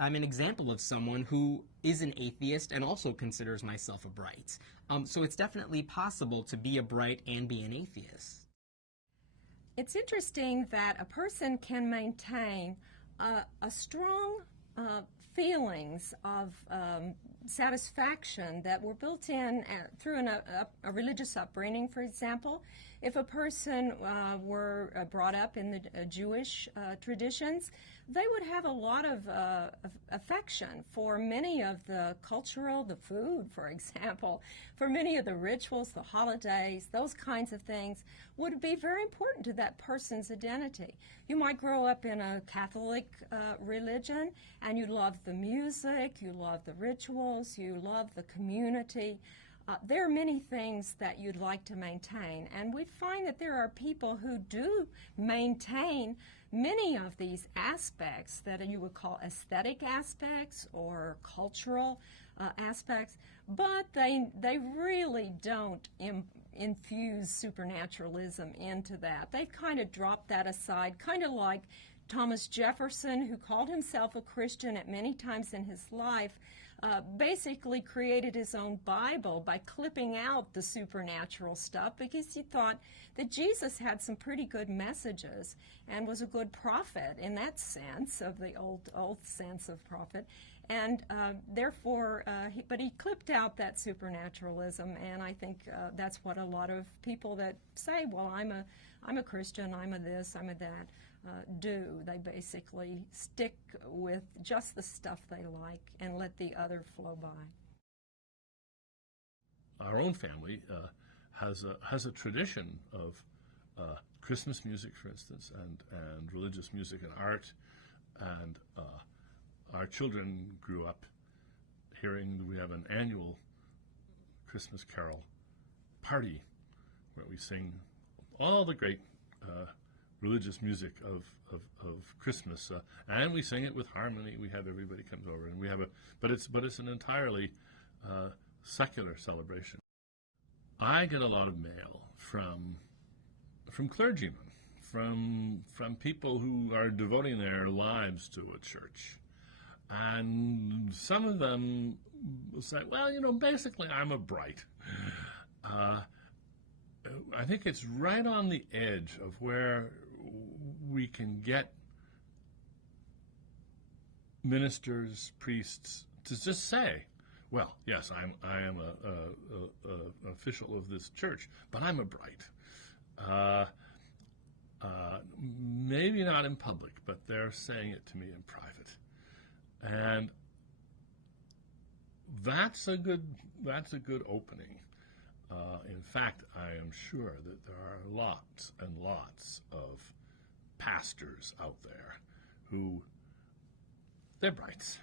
I'm an example of someone who is an atheist and also considers myself a bright. So it's definitely possible to be a bright and be an atheist. It's interesting that a person can maintain a strong feelings of satisfaction that were built in through a religious upbringing, for example. If a person were brought up in the Jewish traditions, they would have a lot of affection for many of the food, for example, for many of the rituals, the holidays, those kinds of things would be very important to that person's identity. You might grow up in a Catholic religion, and you love the music, you love the rituals, you love the community. There are many things that you'd like to maintain, and we find that there are people who do maintain many of these aspects that you would call aesthetic aspects or cultural aspects, but they really don't infuse supernaturalism into that. They've kind of dropped that aside, kind of like Thomas Jefferson, who called himself a Christian at many times in his life, basically created his own Bible by clipping out the supernatural stuff because he thought that Jesus had some pretty good messages and was a good prophet in that sense, of the old sense of prophet. And therefore, but he clipped out that supernaturalism, and I think that's what a lot of people that say, well, I'm a Christian, I'm a this, I'm a that, do. They basically stick with just the stuff they like and let the other flow by. Our own family has a tradition of Christmas music, for instance, and religious music and art, and our children grew up hearing we have an annual Christmas carol party where we sing all the great religious music of Christmas, and we sing it with harmony. We have everybody comes over, and we have but it's an entirely secular celebration. I get a lot of mail from clergymen, from people who are devoting their lives to a church, and some of them will say, well, basically I'm a bright. I think it's right on the edge of where we can get ministers, priests to just say, well, yes, I am a official of this church, but I'm a bright. Maybe not in public, but they're saying it to me in private, and that's a good opening. In fact, I am sure that there are lots and lots of pastors out there who, they're brights.